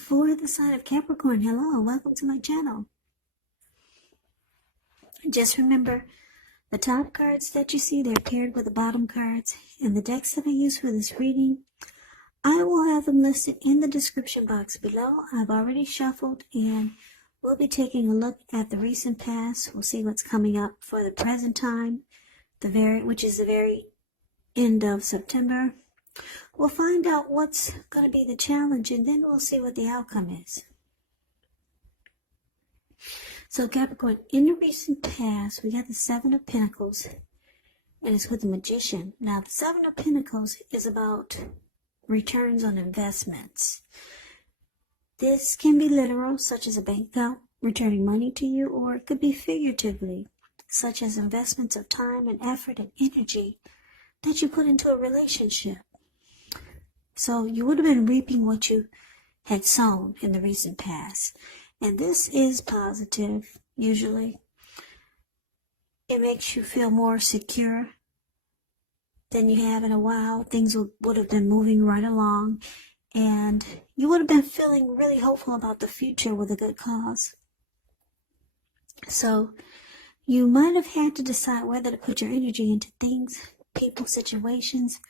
For the sign of Capricorn, hello, welcome to my channel. Just remember, the top cards that you see, they're paired with the bottom cards. And the decks that I use for this reading, I will have them listed in the description box below. I've already shuffled and we'll be taking a look at the recent past. We'll see what's coming up for the present time, which is the very end of September. We'll find out what's going to be the challenge, and then we'll see what the outcome is. So Capricorn, in the recent past, we got the Seven of Pentacles, and it's with the Magician. Now, the Seven of Pentacles is about returns on investments. This can be literal, such as a bank account returning money to you, or it could be figuratively, such as investments of time and effort and energy that you put into a relationship. So you would have been reaping what you had sown in the recent past. And this is positive, usually. It makes you feel more secure than you have in a while. Things would have been moving right along. And you would have been feeling really hopeful about the future with a good cause. So you might have had to decide whether to put your energy into things, people, situations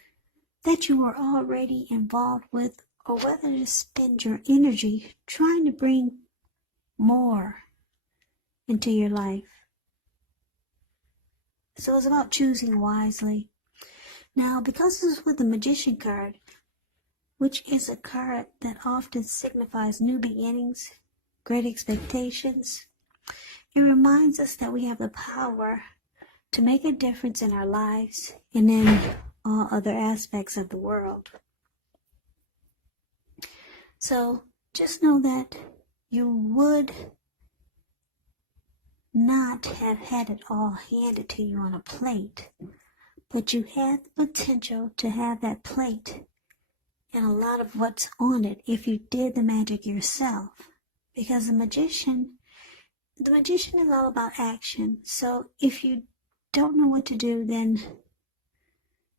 that you were already involved with, or whether to spend your energy trying to bring more into your life. So it's about choosing wisely. Now, because this is with the Magician card, which is a card that often signifies new beginnings, great expectations, it reminds us that we have the power to make a difference in our lives and in all other aspects of the world. So just know that you would not have had it all handed to you on a plate, but you had the potential to have that plate and a lot of what's on it if you did the magic yourself. Because the magician is all about action. So if you don't know what to do, then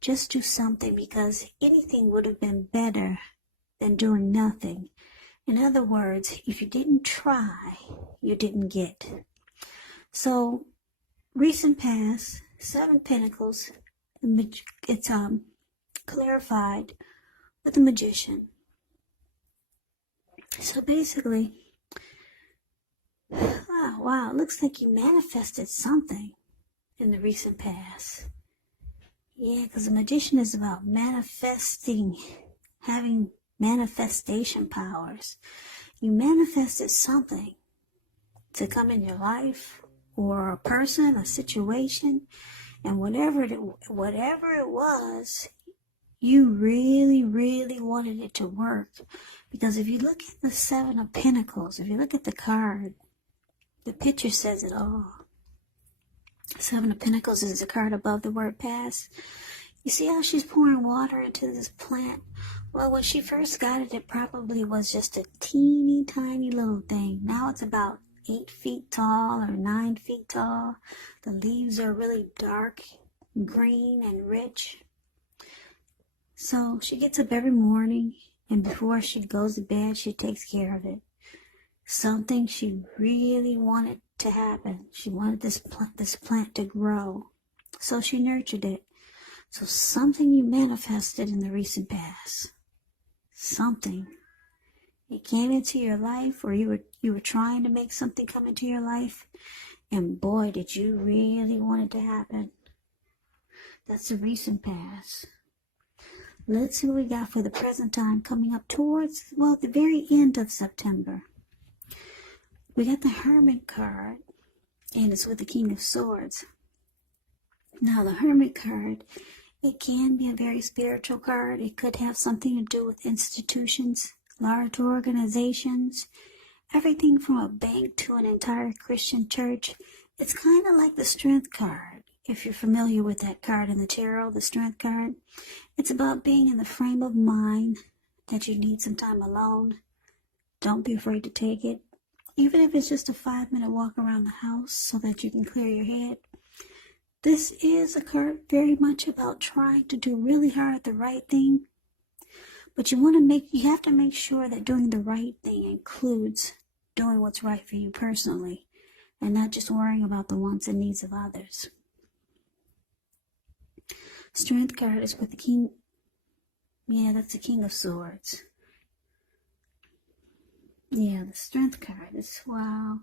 just do something, because anything would have been better than doing nothing. In other words, if you didn't try, you didn't get. So, recent past, Seven Pentacles, it's clarified with the Magician. So basically, oh, wow, it looks like you manifested something in the recent past. Yeah, because the Magician is about manifesting, having manifestation powers. You manifested something to come in your life, or a person, a situation, and whatever it was, you really, really wanted it to work. Because if you look at the Seven of Pentacles, if you look at the card, the picture says it all. Seven of Pentacles is the card above the word past. You see how she's pouring water into this plant? Well, when she first got it, it probably was just a teeny tiny little thing. Now it's about 8 feet tall or 9 feet tall. The leaves are really dark, green, and rich. So she gets up every morning, and before she goes to bed, she takes care of it. Something she really wanted to happen. She wanted this plant to grow. So she nurtured it. So something you manifested in the recent past. Something. It came into your life, or you were trying to make something come into your life, and boy, did you really want it to happen. That's the recent past. Let's see what we got for the present time, coming up towards, well, the very end of September. We got the Hermit card, and it's with the King of Swords. Now, the Hermit card, it can be a very spiritual card. It could have something to do with institutions, large organizations, everything from a bank to an entire Christian church. It's kind of like the Strength card. If you're familiar with that card in the tarot, the Strength card, it's about being in the frame of mind that you need some time alone. Don't be afraid to take it. Even if it's just a 5-minute walk around the house so that you can clear your head. This is a card very much about trying to do really hard the right thing, But you have to make sure that doing the right thing includes doing what's right for you personally, and not just worrying about the wants and needs of others. Strength card is with the King. Yeah, that's the King of Swords. Yeah, the Strength card is, wow.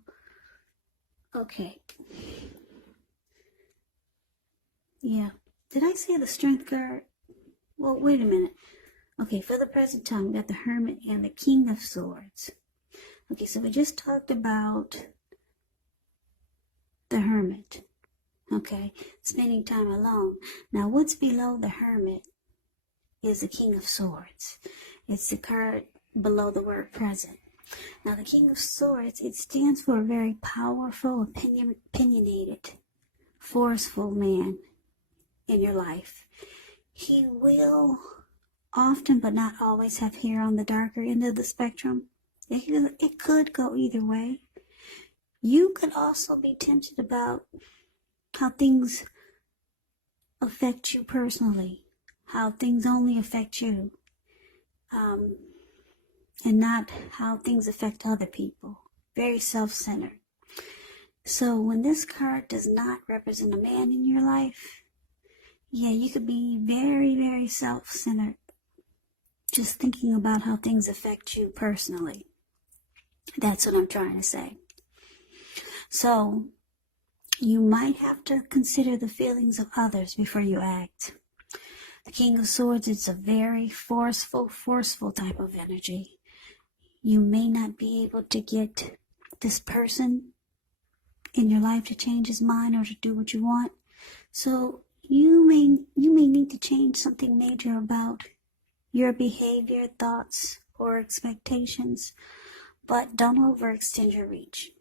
Okay. Yeah. Did I say the Strength card? Well, wait a minute. Okay, for the present time, we got the Hermit and the King of Swords. Okay, so we just talked about the Hermit. Okay, spending time alone. Now, what's below the Hermit is the King of Swords. It's the card below the word present. Now, the King of Swords, it stands for a very powerful, opinionated, forceful man in your life. He will often, but not always, have hair on the darker end of the spectrum. It could go either way. You could also be tempted about how things affect you personally, how things only affect you, and not how things affect other people. Very self-centered. So when this card does not represent a man in your life, yeah, you could be very, very self-centered, just thinking about how things affect you personally. That's what I'm trying to say. So you might have to consider the feelings of others before you act. The King of Swords, it's a very forceful type of energy. You may not be able to get this person in your life to change his mind or to do what you want. So you may need to change something major about your behavior, thoughts, or expectations, but don't overextend your reach.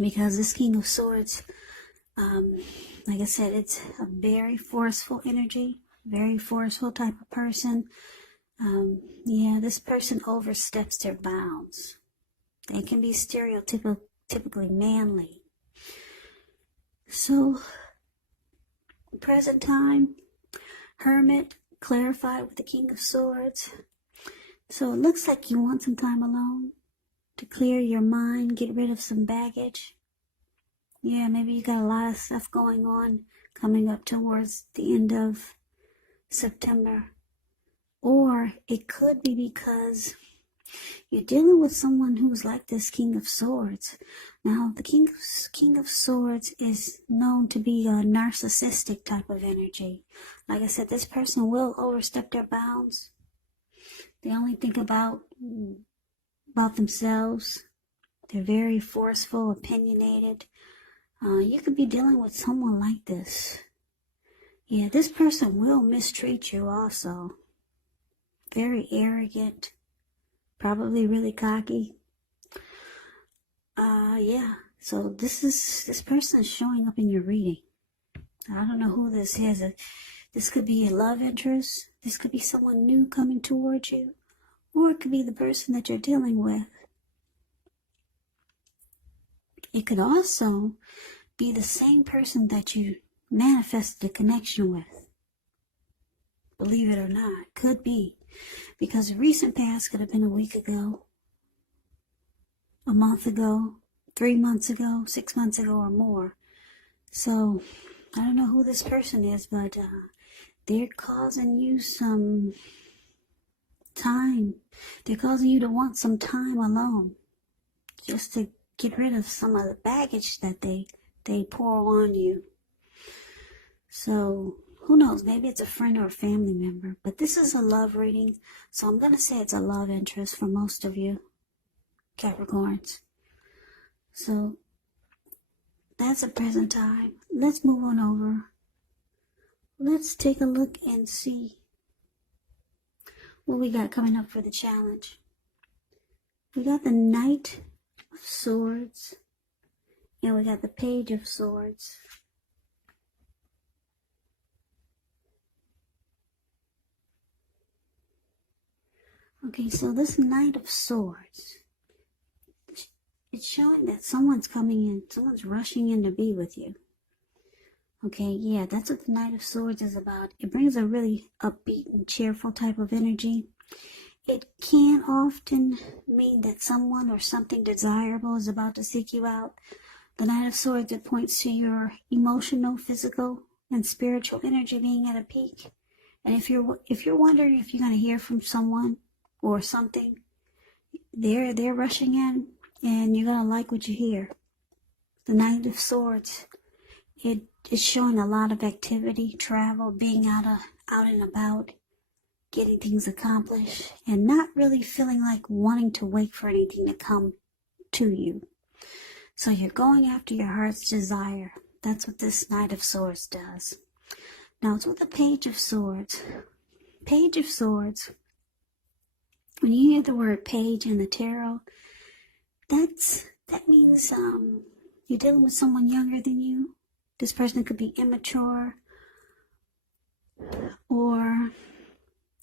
Because this King of Swords, like I said, it's a very forceful energy, very forceful type of person. Yeah, this person oversteps their bounds. They can be stereotypically manly. So, present time, Hermit, clarified with the King of Swords. So it looks like you want some time alone to clear your mind, get rid of some baggage. Yeah, maybe you got a lot of stuff going on coming up towards the end of September. Or it could be because you're dealing with someone who's like this King of Swords. Now, the King of Swords is known to be a narcissistic type of energy. Like I said, this person will overstep their bounds. They only think about themselves. They're very forceful, opinionated. You could be dealing with someone like this. Yeah, this person will mistreat you also. Very arrogant, probably really cocky. Yeah, so this person is showing up in your reading. I don't know who this is. This could be a love interest. This could be someone new coming towards you. Or it could be the person that you're dealing with. It could also be the same person that you manifested a connection with. Believe it or not, could be. Because the recent past could have been a week ago, a month ago, 3 months ago, 6 months ago, or more. So, I don't know who this person is, but they're causing you some time. They're causing you to want some time alone, just to get rid of some of the baggage that they pour on you. So, who knows, maybe it's a friend or a family member, but this is a love reading, so I'm going to say it's a love interest for most of you Capricorns. So, that's a present time. Let's move on over. Let's take a look and see what we got coming up for the challenge. We got the Knight of Swords, and we got the Page of Swords. Okay, so this Knight of Swords, it's showing that someone's coming in, someone's rushing in to be with you. Okay, yeah, that's what the Knight of Swords is about. It brings a really upbeat and cheerful type of energy. It can often mean that someone or something desirable is about to seek you out. The Knight of Swords, it points to your emotional, physical, and spiritual energy being at a peak. And if you're wondering if you're going to hear from someone or something, they're rushing in, and you're going to like what you hear. The Knight of Swords, it is showing a lot of activity, travel, being out and about, getting things accomplished, and not really feeling like wanting to wait for anything to come to you. So you're going after your heart's desire. That's what this Knight of Swords does. Now it's with the Page of Swords. Page of Swords, when you hear the word page in the tarot, that means you're dealing with someone younger than you. This person could be immature, or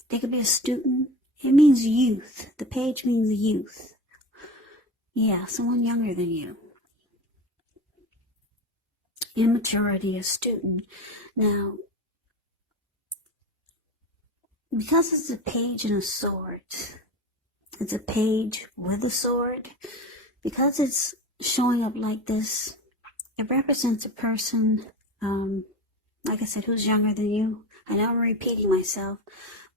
they could be a student. It means youth. The page means youth. Yeah, someone younger than you. Immaturity, a student. Now, because it's a page and a sword, it's a page with a sword, because it's showing up like this, it represents a person, like I said, who's younger than you. I know I'm repeating myself,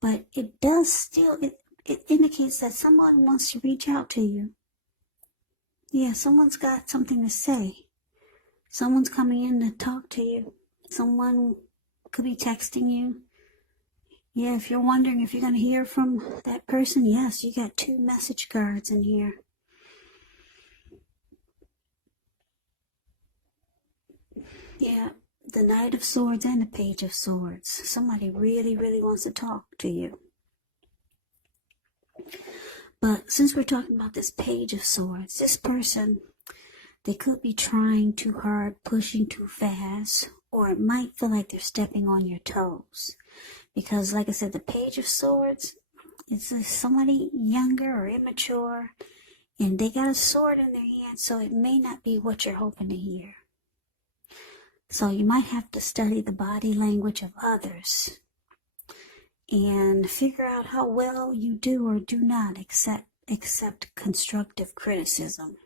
but it does still, it indicates that someone wants to reach out to you. Yeah, someone's got something to say. Someone's coming in to talk to you. Someone could be texting you. Yeah, if you're wondering if you're going to hear from that person, yes, you got 2 message cards in here. Yeah, the Knight of Swords and the Page of Swords. Somebody really, really wants to talk to you. But since we're talking about this Page of Swords, this person, they could be trying too hard, pushing too fast, or it might feel like they're stepping on your toes. Because, like I said, the Page of Swords, it's somebody younger or immature, and they got a sword in their hand, so it may not be what you're hoping to hear. So you might have to study the body language of others and figure out how well you do or do not accept constructive criticism.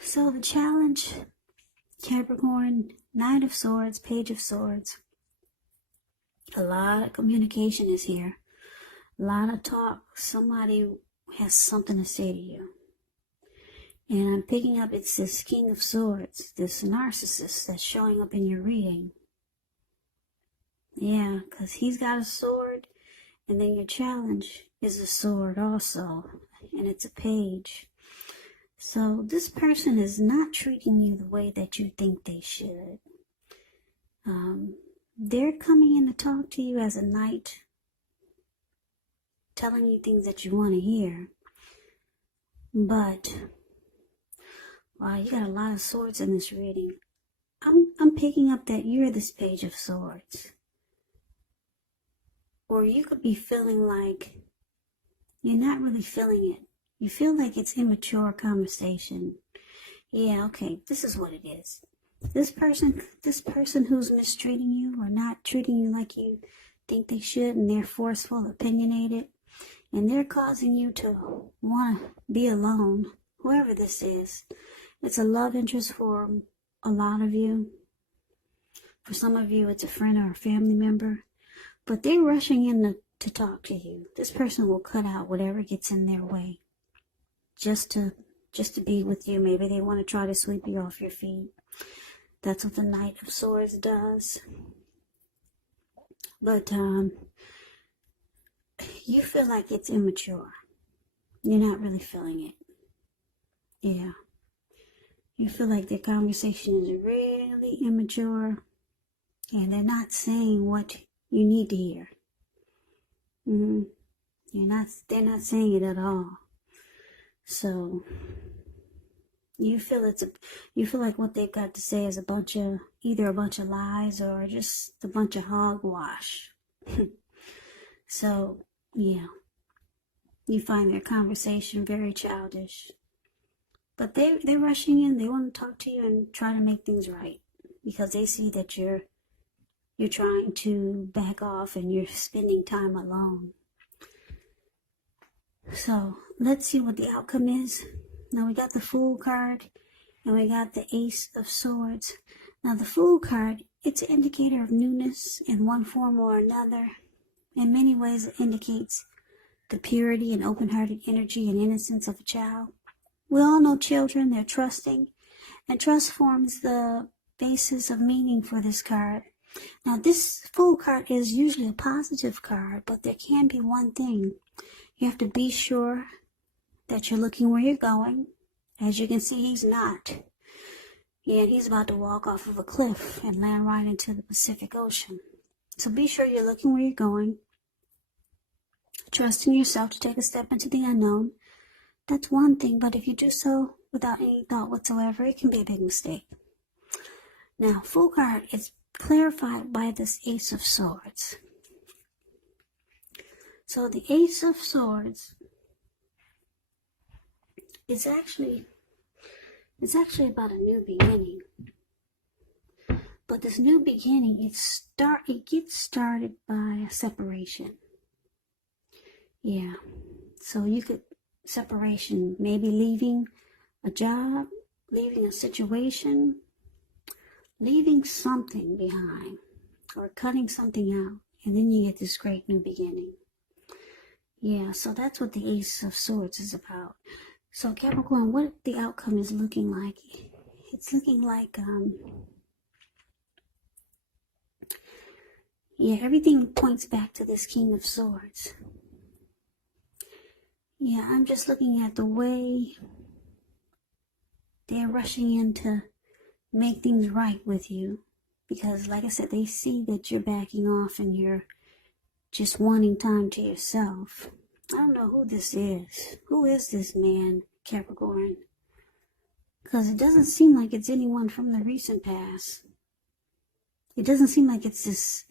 So the challenge, Capricorn, Knight of Swords, Page of Swords. A lot of communication is here. A lot of talk. Somebody has something to say to you. And I'm picking up, it's this King of Swords, this Narcissist that's showing up in your reading. Yeah, because he's got a sword, and then your challenge is a sword also, and it's a page. So this person is not treating you the way that you think they should. They're coming in to talk to you as a knight, telling you things that you want to hear. But, wow, you got a lot of swords in this reading. I'm picking up that you're this Page of Swords. Or you could be feeling like you're not really feeling it. You feel like it's immature conversation. Yeah, okay, this is what it is. This person who's mistreating you or not treating you like you think they should, and they're forceful, opinionated, and they're causing you to want to be alone, whoever this is. It's a love interest for a lot of you. For some of you, it's a friend or a family member. But they're rushing in to talk to you. This person will cut out whatever gets in their way just to be with you. Maybe they want to try to sweep you off your feet. That's what the Knight of Swords does. But you feel like it's immature. You're not really feeling it. Yeah. You feel like their conversation is really immature, and they're not saying what you need to hear. They're not saying it at all. So you feel like what they've got to say is either a bunch of lies or just a bunch of hogwash. So yeah, you find their conversation very childish. But they're rushing in. They want to talk to you and try to make things right. because they see that you're trying to back off and you're spending time alone. So let's see what the outcome is. Now we got the Fool card and we got the Ace of Swords. Now the Fool card, it's an indicator of newness in one form or another. In many ways it indicates the purity and open-hearted energy and innocence of a child. We all know children, they're trusting, and trust forms the basis of meaning for this card. Now this Fool card is usually a positive card, but there can be one thing. You have to be sure that you're looking where you're going. As you can see, he's not. Yeah, he's about to walk off of a cliff and land right into the Pacific Ocean. So be sure you're looking where you're going. Trust in yourself to take a step into the unknown. That's one thing, but if you do so without any thought whatsoever, it can be a big mistake. Now, Fool card is clarified by this Ace of Swords. So the Ace of Swords is actually about a new beginning. But this new beginning, it gets started by a separation. Yeah. So you could separation, maybe leaving a job, leaving a situation, leaving something behind, or cutting something out, and then you get this great new beginning. Yeah, so that's what the Ace of Swords is about. So Capricorn, what the outcome is looking like? It's looking like, yeah, everything points back to this King of Swords. Yeah, I'm just looking at the way they're rushing in to make things right with you. Because, like I said, they see that you're backing off and you're just wanting time to yourself. I don't know who this is. Who is this man, Capricorn? Because it doesn't seem like it's anyone from the recent past. It doesn't seem like it's this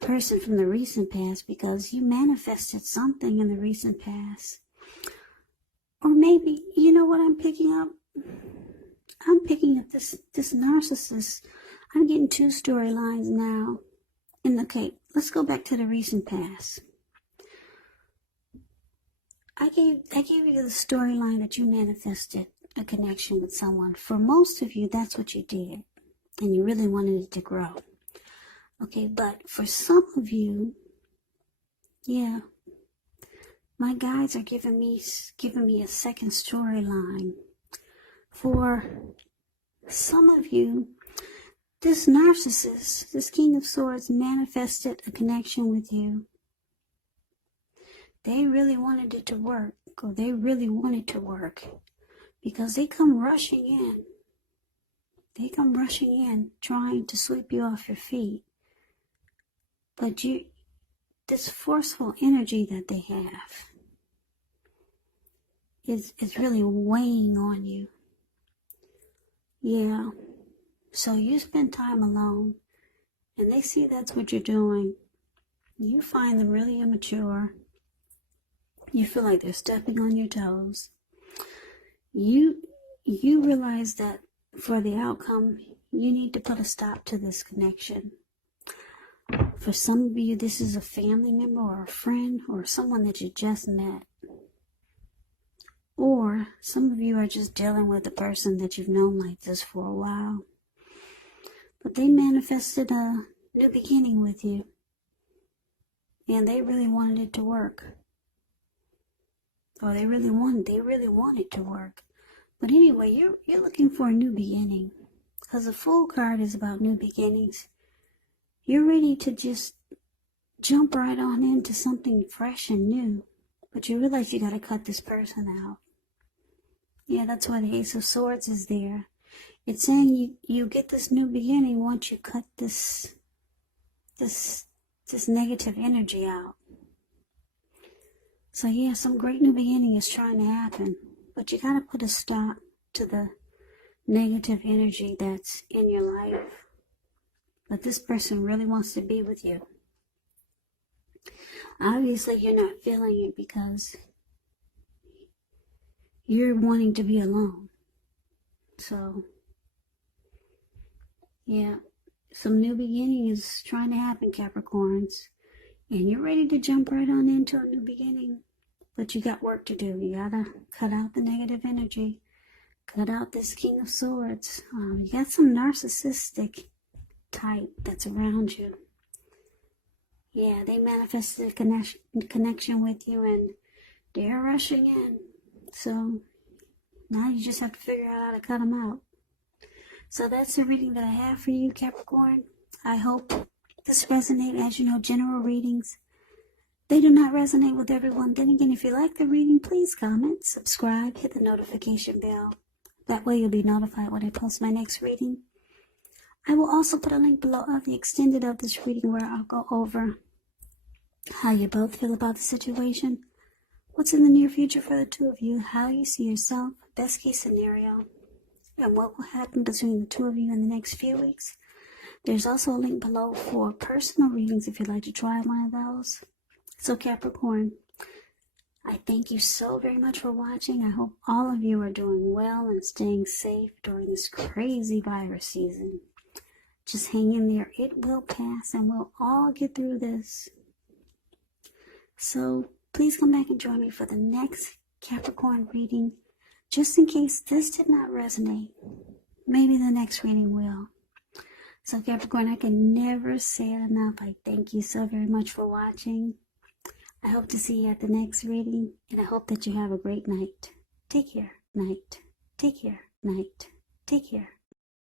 person from the recent past, because you manifested something in the recent past. Or maybe, you know what I'm picking up? I'm picking up this narcissist. I'm getting two storylines now. And okay, let's go back to the recent past. I gave you the storyline that you manifested a connection with someone. For most of you, that's what you did. And you really wanted it to grow. Okay, but for some of you, yeah, my guides are giving me a second storyline. For some of you, this narcissist, this King of Swords, manifested a connection with you. They really wanted it to work, or they really wanted to work, because they come rushing in. They come rushing in, trying to sweep you off your feet. But this forceful energy that they have is really weighing on you. Yeah. So you spend time alone, and they see that's what you're doing. You find them really immature. You feel like they're stepping on your toes. You realize that for the outcome, you need to put a stop to this connection. For some of you, this is a family member or a friend or someone that you just met. Or some of you are just dealing with a person that you've known like this for a while. But they manifested a new beginning with you. And they really wanted it to work. Or they really want it to work. But anyway, you're looking for a new beginning. Because the Fool card is about new beginnings. You're ready to just jump right on into something fresh and new. But you realize you got to cut this person out. Yeah, that's why the Ace of Swords is there. It's saying you get this new beginning once you cut this negative energy out. So yeah, some great new beginning is trying to happen. But you got to put a stop to the negative energy that's in your life. But this person really wants to be with you. Obviously, you're not feeling it because you're wanting to be alone. So, Yeah, some new beginning is trying to happen, Capricorns. And you're ready to jump right on into a new beginning. But you got work to do. You gotta cut out the negative energy. Cut out this King of Swords. You got some narcissistic type that's around you. Yeah, they manifested a connection with you and they're rushing in. So now you just have to figure out how to cut them out. So that's the reading that I have for you, Capricorn. I hope this resonates. As you know, general readings, they do not resonate with everyone. Then again, if you like the reading, please comment, subscribe, hit the notification bell. That way you'll be notified when I post my next reading. I will also put a link below of the extended of this reading where I'll go over how you both feel about the situation, what's in the near future for the two of you, how you see yourself, best case scenario, and what will happen between the two of you in the next few weeks. There's also a link below for personal readings if you'd like to try one of those. So Capricorn, I thank you so very much for watching. I hope all of you are doing well and staying safe during this crazy virus season. Just hang in there. It will pass and we'll all get through this. So please come back and join me for the next Capricorn reading. Just in case this did not resonate, maybe the next reading will. So Capricorn, I can never say it enough. I thank you so very much for watching. I hope to see you at the next reading, and I hope that you have a great night. Take care, night. Take care, night. Take care.